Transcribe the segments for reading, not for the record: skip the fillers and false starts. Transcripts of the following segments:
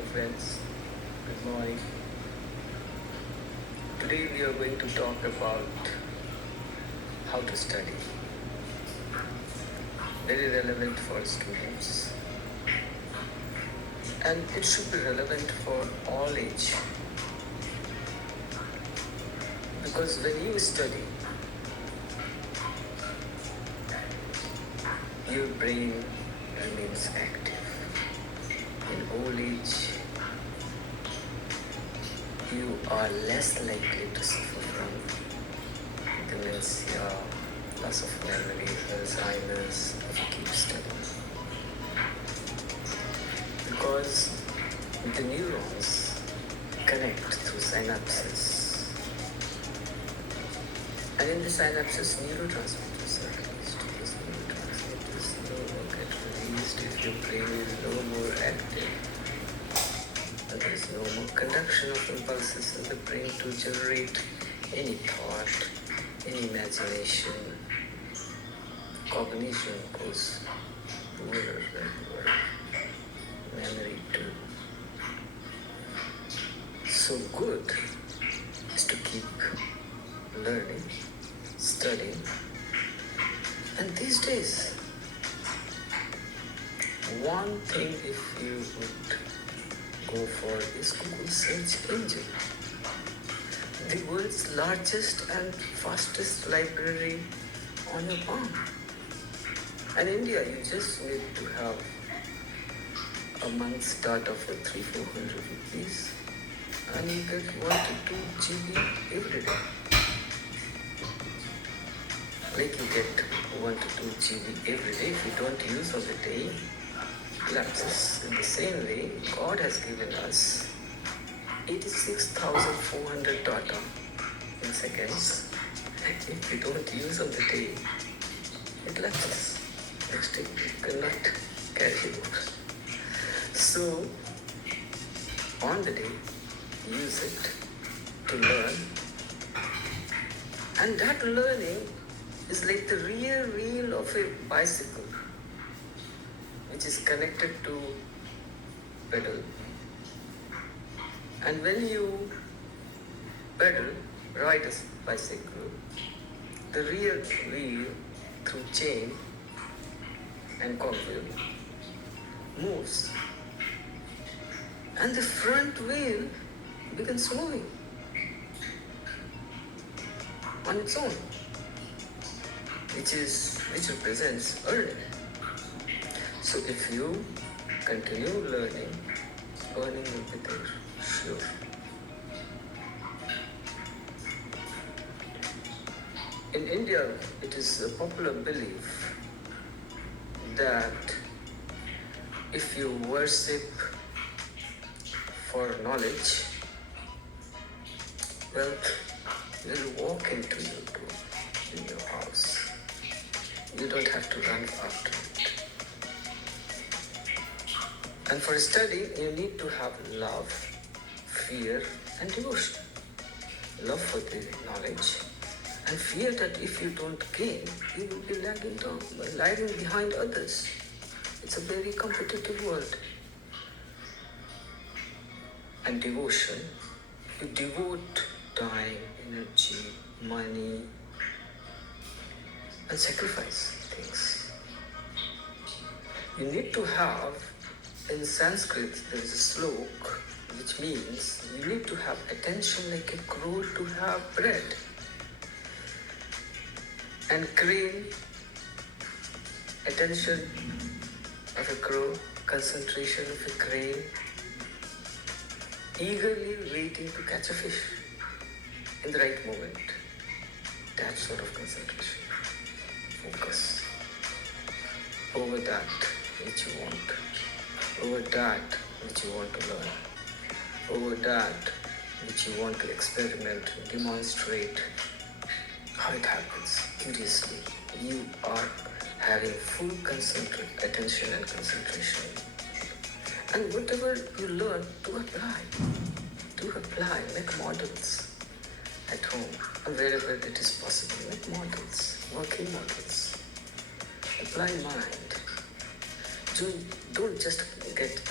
Hello friends, good morning. Today we are going to talk about how to study. Very relevant for students. And it should be relevant for all age. Because when you study, your brain remains active. In old age, you are less likely to suffer from dementia, loss of memory, Alzheimer's, if you keep studying. Because the neurons connect through synapses. And in the synapses, neurotransmitters are released. These neurotransmitters no more get released if your brain is no more active. And there is no more conduction of impulses in the brain to generate any thought, any imagination. Cognition goes poorer and poorer. Memory too. So good is to keep learning, studying. And these days, one thing if you would go for is Google search engine. The world's largest and fastest library on your palm. And India, you just need to have a month start of 300-400 rupees and you get 1 to 2 GB every day. Like you get 1 to 2 GB every day. If you don't use on the day, lapses. In the same way, God has given us 86,400 data in seconds. If we don't use on the day, it lapses. Next day, you cannot carry over. So, on the day, use it to learn. And that learning is like the rear wheel of a bicycle, which is connected to pedal. And when you pedal, ride a bicycle, the rear wheel through chain and cogwheel moves. And the front wheel begins moving on its own, which represents earning. So if you continue learning, earning will be there, sure. In India, it is a popular belief that if you worship for knowledge, wealth will walk into your door, in your house. You don't have to run after it. And for study, you need to have love, fear, and devotion. Love for the knowledge, and fear that if you don't gain, you will be lagging behind others. It's a very competitive world. And devotion, you devote time, energy, money, and sacrifice things. You need to have, in Sanskrit, there is a slok, which means you need to have attention like a crow to have bread. And crane, attention of a crow, concentration of a crane, eagerly waiting to catch a fish in the right moment. That sort of concentration, focus over that which you want, over that which you want to learn, over that which you want to experiment, demonstrate how it happens. Curiously, you are having full attention and concentration. And whatever you learn, to apply, make models at home and wherever it is possible, make models, working models. Apply mind. don't just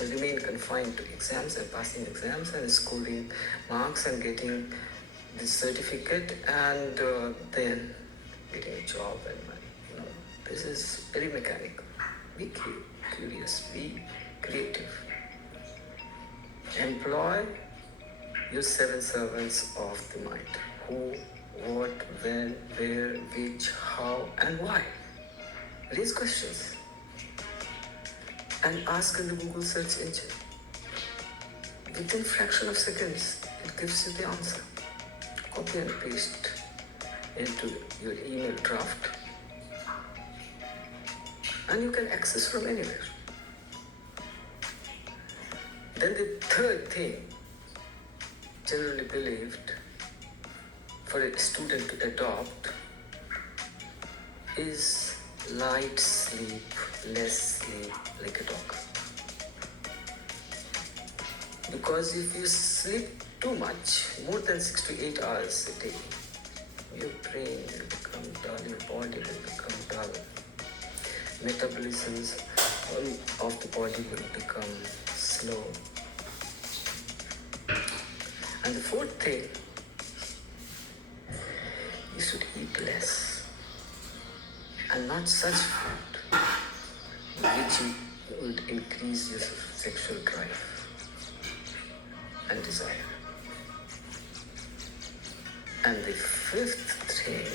remain confined to exams and passing exams and scoring marks and getting the certificate and then getting a job and money. No, this is very mechanical. Be curious, be creative. Employ your seven servants of the mind. Who, what, when, where, which, how, and why. Raise questions and ask in the Google search engine. Within fraction of seconds, it gives you the answer. Copy and paste into your email draft, and you can access from anywhere. Then the third thing, generally believed for a student to adopt, is light sleep, less sleep, like a dog. Because if you sleep too much, more than 6 to 8 hours a day, your brain will become dull, your body will become dull. Metabolisms of the body will become slow. And the fourth thing, you should eat less and not such food which would increase your sexual drive and desire. And the fifth thing,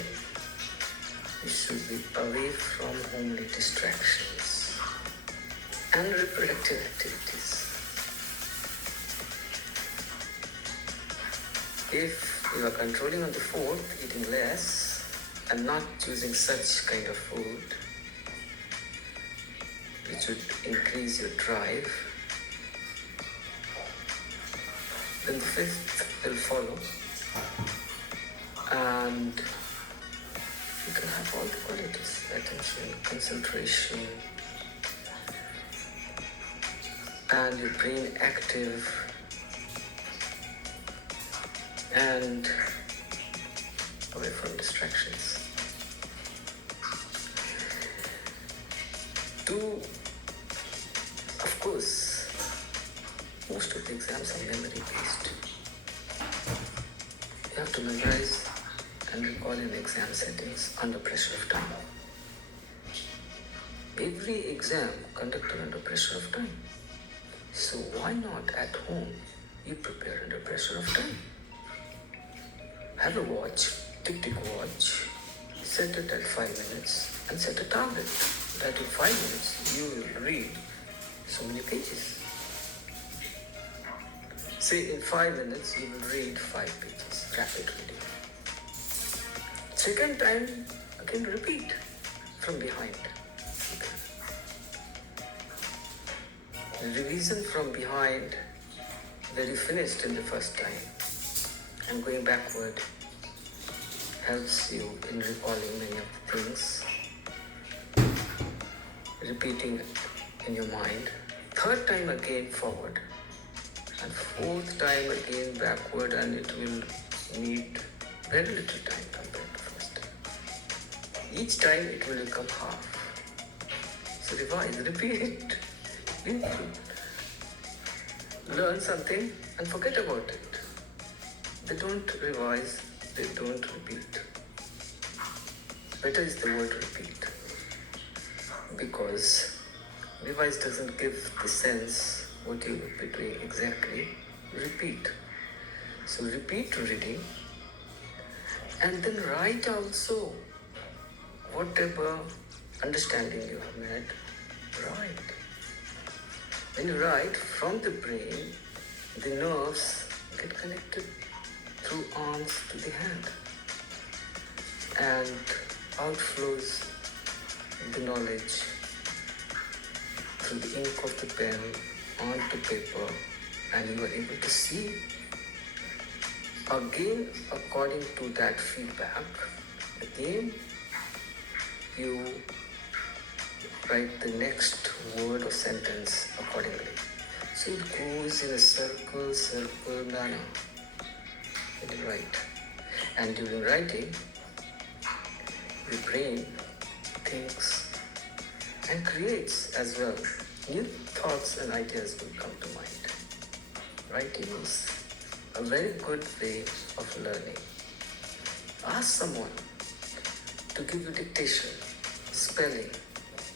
you should be away from homely distractions and reproductive activities. If you are controlling on the fourth, eating less and not choosing such kind of food which would increase your drive, then the fifth will follow, and you can have all the qualities: attention, concentration, and your brain active, and away from distractions. Of course, most of the exams are memory based. You have to memorize and recall in exam settings under pressure of time. Every exam conducted under pressure of time. So why not at home you prepare under pressure of time? Have a watch, tick-tick watch, set it at 5 minutes and set a target that in 5 minutes you will read so many pages. Say in 5 minutes you will read 5 pages, rapid reading. Second time, again repeat from behind. The revision from behind where you finished in the first time and going backward helps you in recalling many of the things, repeating in your mind. Third time again forward, and fourth time again backward, and it will need very little time compared to first time. Each time it will become half. So revise, repeat. Learn something and forget about it. They don't revise, they don't repeat. Better is the word repeat, because revise doesn't give the sense what you will be doing exactly. Repeat. So repeat reading and then write also whatever understanding you have made. Write. When you write, from the brain, the nerves get connected through arms to the hand, and outflows the knowledge through the ink of the pen onto paper, and you are able to see. Again, according to that feedback, again you write the next word or sentence accordingly. So it goes in a circle manner when you write. And during writing, the brain thinks and creates as well new thoughts and ideas will come to mind. Writing is a very good way of learning. Ask someone to give you dictation, spelling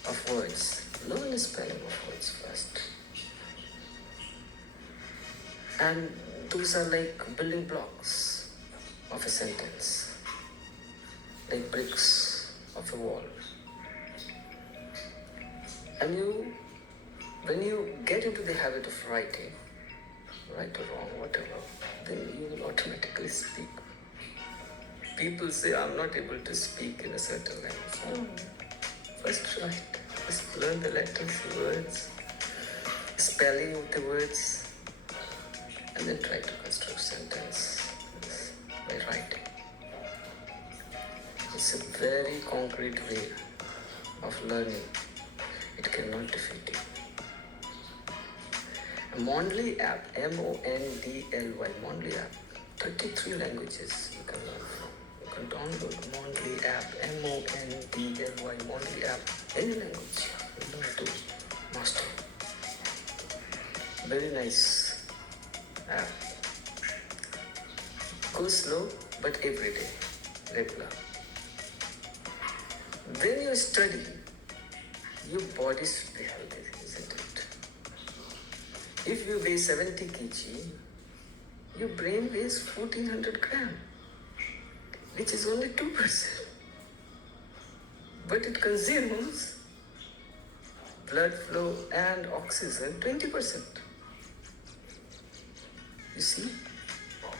of words. Learn the spelling of words first. And those are like building blocks of a sentence, like bricks of a wall. And when you get into the habit of writing, right or wrong, whatever, then you will automatically speak. People say, I'm not able to speak in a certain language. No. First write. Just learn the letters, the words, spelling of the words, and then try to construct sentence by writing. It's a very concrete way of learning. It cannot defeat you. A Mondly app, M-O-N-D-L-Y, Mondly app, 33 languages you can learn from. You can download Mondly app, M-O-N-D-L-Y, Mondly app, any language you learn to master. Very nice app. Go slow, but every day, regular. When you study, your body should be healthy, isn't it? If you weigh 70 kg, your brain weighs 1400 grams, which is only 2%. But it consumes blood flow and oxygen 20%. You see?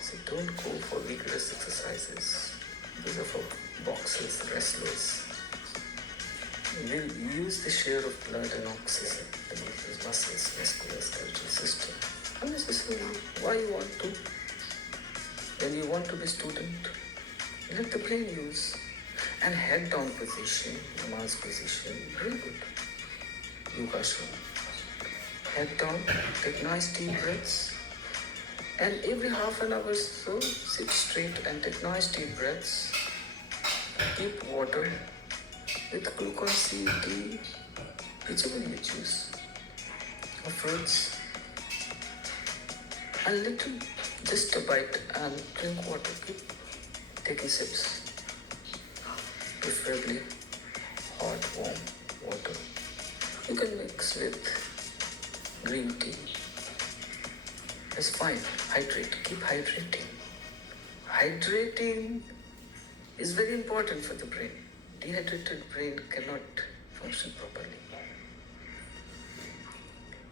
So don't go for vigorous exercises. Those are for boxers, wrestlers. We'll use the share of blood and oxygen beneath his muscles, musculoskeletal system. Unnecessarily. Why you want to? When you want to be student, let the brain use. And head down position, Nama's position, very good. Yogasana. Head down, take nice deep breaths. And every half an hour or so, sit straight and take nice deep breaths. Keep water with glucose C, tea, whichever you choose, or fruits, a little, just a bite, and drink water. Keep taking sips, preferably hot, warm water. You can mix with green tea. It's fine. Hydrate. Keep hydrating. Hydrating is very important for the brain. Dehydrated brain cannot function properly.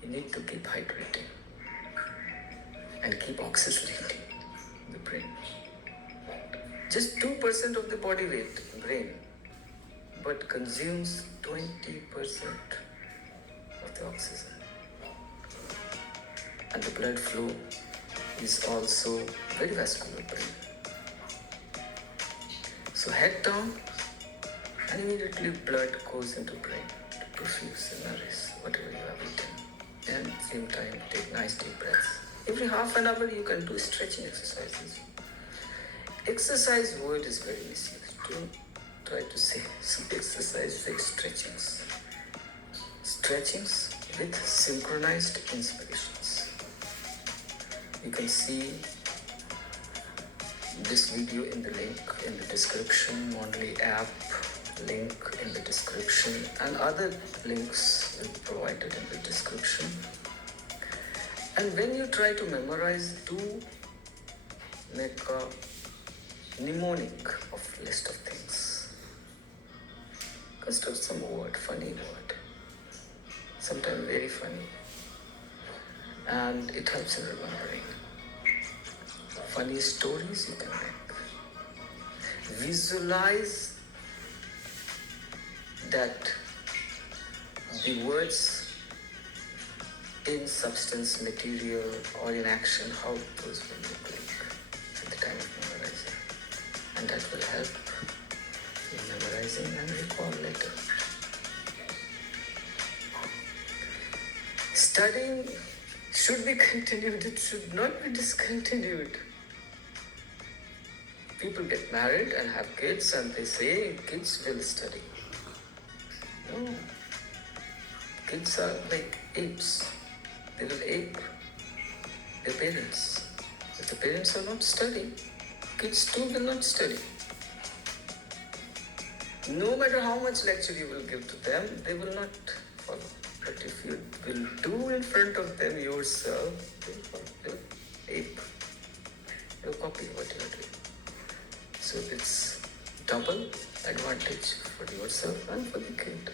You need to keep hydrating and keep oxygenating the brain. Just 2% of the body weight, brain, but consumes 20% of the oxygen. And the blood flow is also very vascular brain. So head down, and immediately blood goes into brain to perfuse and nourish whatever you have eaten. And at the same time, take nice deep breaths. Every half an hour you can do stretching exercises. Exercise word is very misused. Don't try to say exercise, say stretchings. Stretchings with synchronized inspirations. You can see this video in the link in the description, Mondly app link in the description, and other links will be provided in the description. And when you try to memorize, do make a mnemonic of list of things. Construct some word, funny word, sometimes very funny, and it helps in remembering. Funny stories you can make. Visualize that the words in substance, material, or in action, how those will look like at the time of memorizing. And that will help in memorizing and recall later. Studying should be continued, it should not be discontinued. People get married and have kids and they say kids will study. No. Kids are like apes. They will ape their parents. If the parents are not studying, kids too will not study. No matter how much lecture you will give to them, they will not follow. But if you will do in front of them yourself, they will follow. They will ape. They will copy what you are doing. So it's double advantage for yourself and for the kid.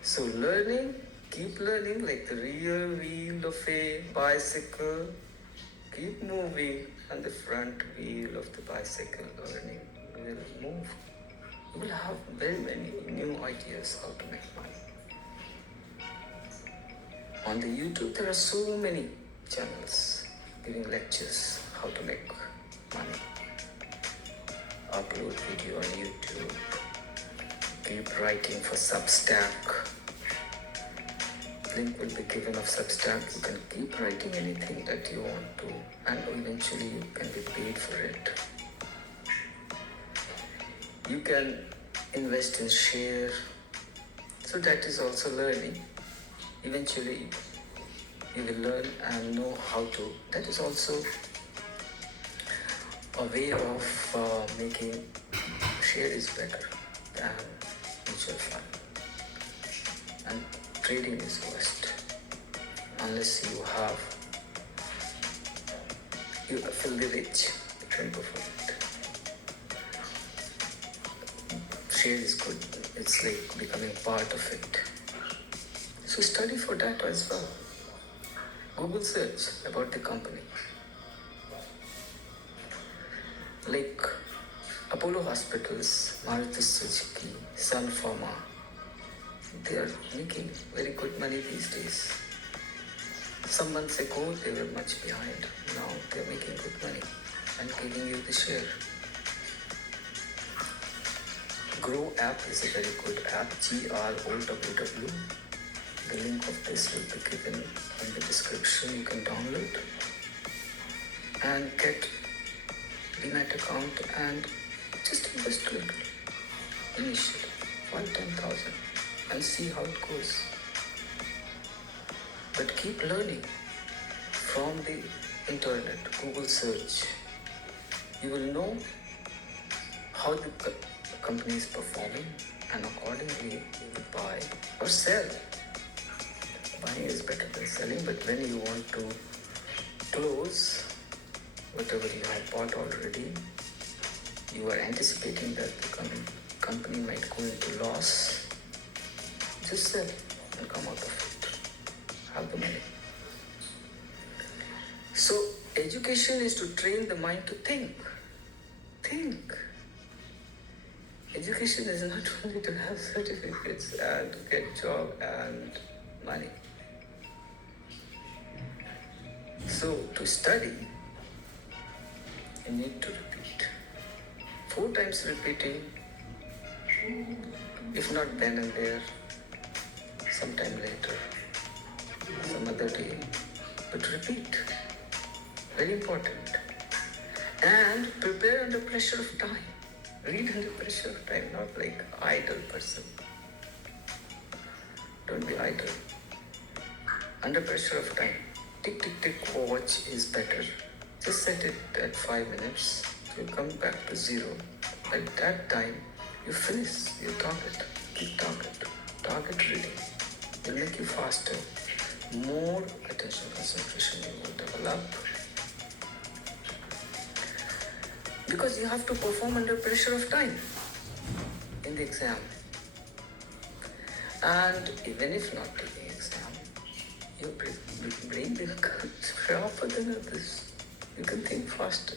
So learning, keep learning like the rear wheel of a bicycle. Keep moving and the front wheel of the bicycle learning will move. You will have very many new ideas how to make money. On the YouTube, there are so many channels giving lectures how to make money. Upload video on YouTube. Keep writing for Substack. Link will be given of Substack. You can keep writing anything that you want to, and eventually you can be paid for it. You can invest in share, so that is also learning. Eventually you will learn and know how to. That is also a way of making share is better than mutual fund. And trading is worst unless you are filthy rich. You can go for it. Share is good. It's like becoming part of it. So study for that as well. Google search about the company. Like Apollo Hospitals, Maruti Suzuki, Sun Pharma. They are making very good money these days. Some months ago, they were much behind. Now they are making good money and giving you the share. Grow app is a very good app, GROWW. The link of this will be given in the description. You can download and get Demat account and just invest a little initially, 10,000 and see how it goes. But keep learning from the internet, Google search. You will know how the company is performing and accordingly you will buy or sell. Buying is better than selling, but when you want to close whatever you have bought already, you are anticipating that the company might go into loss, just sell and come out of it. Have the money. So education is to train the mind to think. Think. Education is not only to have certificates and to get job and money. So to study, you need to repeat. 4 times repeating, if not then and there, sometime later, some other day, but repeat. Very important. And prepare under pressure of time. Read under pressure of time, not like idle person. Don't be idle. Under pressure of time. Tick, tick, tick, watch is better. Just set it at 5 minutes. You come back to 0. By that time, you finish your target. Keep target. Target reading. It will make you faster. More attention concentration you will develop. Because you have to perform under pressure of time in the exam. And even if not taking exam, your brain will become sharper than others. You can think faster.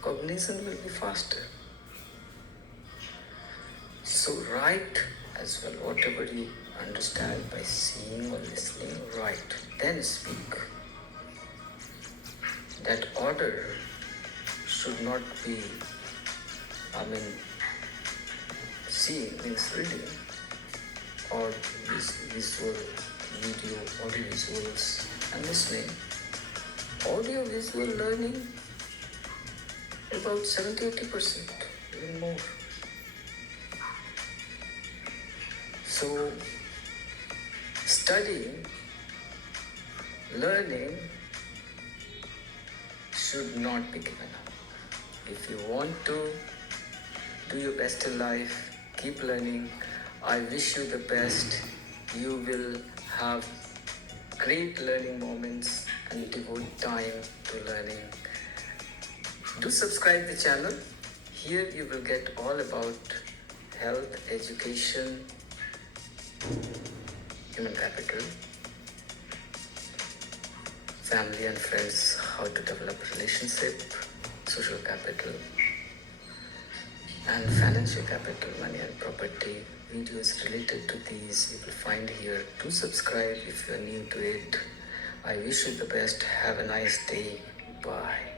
Cognition will be faster. So write as well, whatever you understand by seeing or listening, write. Then speak. That order should not be, seeing means reading, or visual, video, audio visuals, and listening. Audio visual learning, about 70-80%, even more. So studying, learning should not be given up. If you want to do your best in life, keep learning. I wish you the best. You will have great learning moments and devote time to learning. Do subscribe the channel. Here you will get all about health, education, human capital, family and friends, how to develop relationship, social capital, and financial capital, money and property. Videos related to these you will find here. Do subscribe if you are new to it. I wish you the best. Have a nice day. Bye.